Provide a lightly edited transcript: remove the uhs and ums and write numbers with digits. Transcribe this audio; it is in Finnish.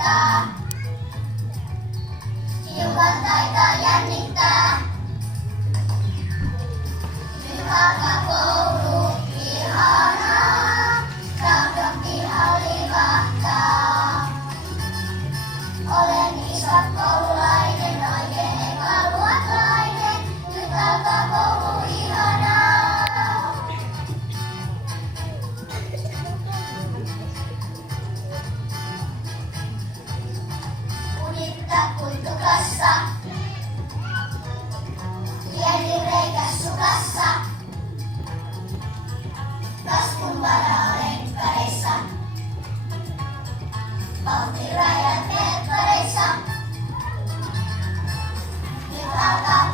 jännittää. Hiukan taitaa jännittää. Nyt alkaa koulu, ihanaa. Tahdon piha livahtaa. Olen isot koululainen, oikein ekaluokkalainen. Nyt alkaa koulu, ihanaa. Unittaa kuitukassa. Pieni reikä sukassa. Kasvun varaa lenkkareissa. Vauhtirajat verkkareissa. Nyt alkaa